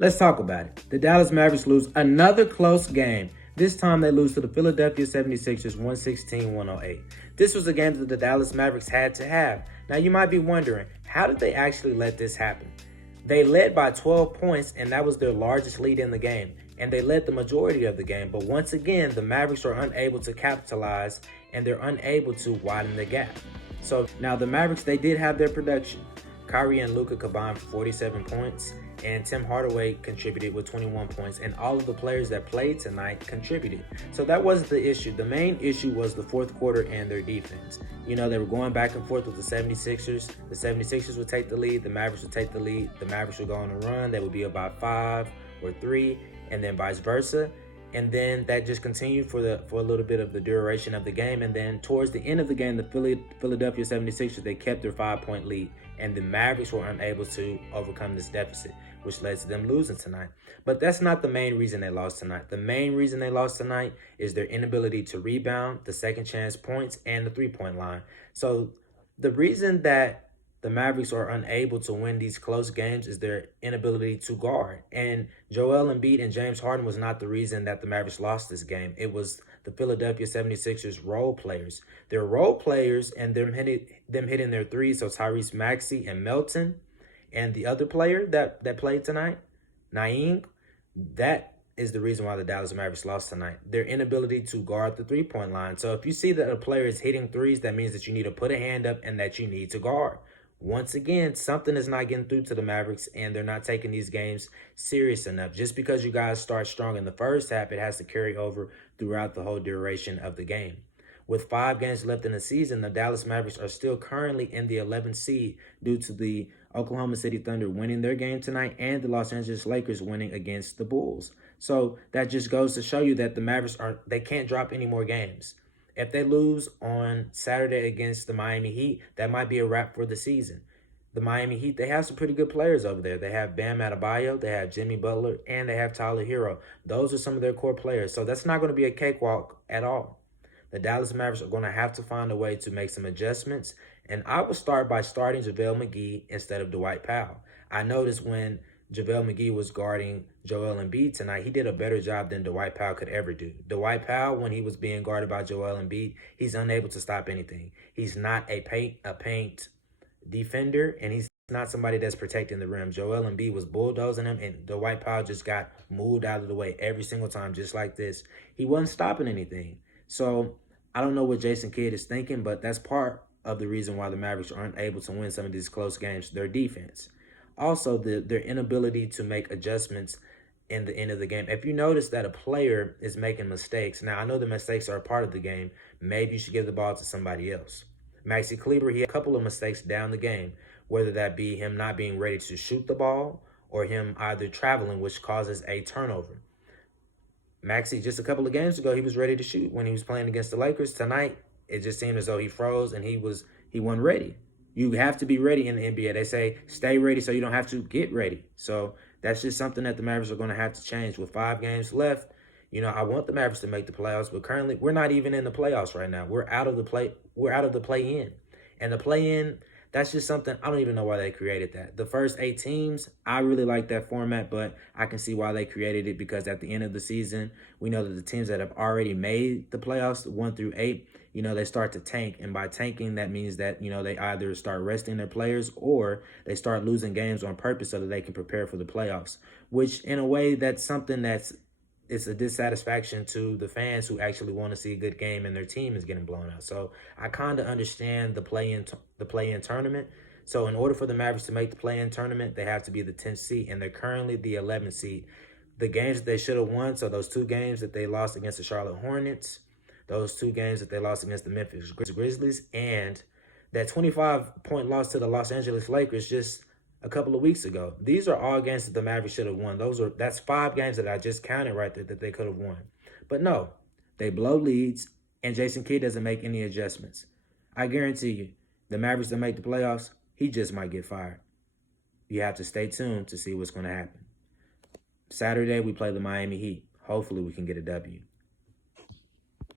Let's talk about it. The Dallas Mavericks lose another close game. This time they lose to the Philadelphia 76ers 116-108. This was a game that the Dallas Mavericks had to have. Now you might be wondering, how did they actually let this happen? They led by 12 points, and that was their largest lead in the game. And they led the majority of the game. But once again, the Mavericks are unable to capitalize, and they're unable to widen the gap. So now the Mavericks, they did have their production. Kyrie and Luka combined for 47 points, and Tim Hardaway contributed with 21 points, and all of the players that played tonight contributed. So that wasn't the issue. The main issue was the fourth quarter and their defense. You know, they were going back and forth with the 76ers. The 76ers would take the lead, the Mavericks would take the lead, the Mavericks would go on a run. They would be about 5 or 3, and then vice versa. And then that just continued for a little bit of the duration of the game. And then towards the end of the game, the Philadelphia 76ers, they kept their 5-point lead. And the Mavericks were unable to overcome this deficit, which led to them losing tonight. But that's not the main reason they lost tonight. The main reason they lost tonight is their inability to rebound, the second chance points, and the three-point line. So the reason that the Mavericks are unable to win these close games is their inability to guard. And Joel Embiid and James Harden was not the reason that the Mavericks lost this game. It was the Philadelphia 76ers role players. Their role players and them hitting their threes, so Tyrese Maxey and Melton, and the other player that played tonight, Niang, that is the reason why the Dallas Mavericks lost tonight. Their inability to guard the three-point line. So if you see that a player is hitting threes, that means that you need to put a hand up and that you need to guard. Once again, something is not getting through to the Mavericks, and they're not taking these games serious enough. Just because you guys start strong in the first half, it has to carry over throughout the whole duration of the game. With 5 games left in the season, the Dallas Mavericks are still currently in the 11th seed due to the Oklahoma City Thunder winning their game tonight and the Los Angeles Lakers winning against the Bulls. So that just goes to show you that the Mavericks they can't drop any more games. If they lose on Saturday against the Miami Heat, that might be a wrap for the season. The Miami Heat, they have some pretty good players over there. They have Bam Adebayo, they have Jimmy Butler, and they have Tyler Hero. Those are some of their core players. So that's not going to be a cakewalk at all. The Dallas Mavericks are going to have to find a way to make some adjustments. And I would start by starting JaVale McGee instead of Dwight Powell. I noticed when JaVale McGee was guarding Joel Embiid tonight, he did a better job than Dwight Powell could ever do. Dwight Powell, when he was being guarded by Joel Embiid, he's unable to stop anything. He's not a paint defender, and he's not somebody that's protecting the rim. Joel Embiid was bulldozing him, and Dwight Powell just got moved out of the way every single time, just like this. He wasn't stopping anything. So I don't know what Jason Kidd is thinking, but that's part of the reason why the Mavericks aren't able to win some of these close games, their defense. Also, their inability to make adjustments in the end of the game. If you notice that a player is making mistakes, now I know the mistakes are a part of the game. Maybe you should give the ball to somebody else. Maxi Kleber, he had a couple of mistakes down the game, whether that be him not being ready to shoot the ball or him either traveling, which causes a turnover. Maxi, just a couple of games ago, he was ready to shoot when he was playing against the Lakers. Tonight, it just seemed as though he froze and he wasn't ready. You have to be ready in the NBA. They say stay ready so you don't have to get ready. So that's just something that the Mavericks are going to have to change. With 5 games left, you know, I want the Mavericks to make the playoffs, but currently we're not even in the playoffs right now. We're out of the play-in. And the play-in, that's just something, I don't even know why they created that. The first 8 teams, I really like that format, but I can see why they created it, because at the end of the season, we know that the teams that have already made the playoffs, 1 through 8, you know, they start to tank. And by tanking, that means that, you know, they either start resting their players or they start losing games on purpose so that they can prepare for the playoffs, which in a way, that's something it's a dissatisfaction to the fans who actually want to see a good game and their team is getting blown out. So I kind of understand the play-in tournament. So in order for the Mavericks to make the play-in tournament, they have to be the 10th seed, and they're currently the 11th seed. The games that they should have won, so those 2 games that they lost against the Charlotte Hornets, those 2 games that they lost against the Memphis Grizzlies, and that 25-point loss to the Los Angeles Lakers just a couple of weeks ago. These are all games that the Mavericks should have won. That's 5 games that I just counted right there that they could have won. But no, they blow leads, and Jason Kidd doesn't make any adjustments. I guarantee you, the Mavericks that make the playoffs, he just might get fired. You have to stay tuned to see what's going to happen. Saturday, we play the Miami Heat. Hopefully, we can get a W.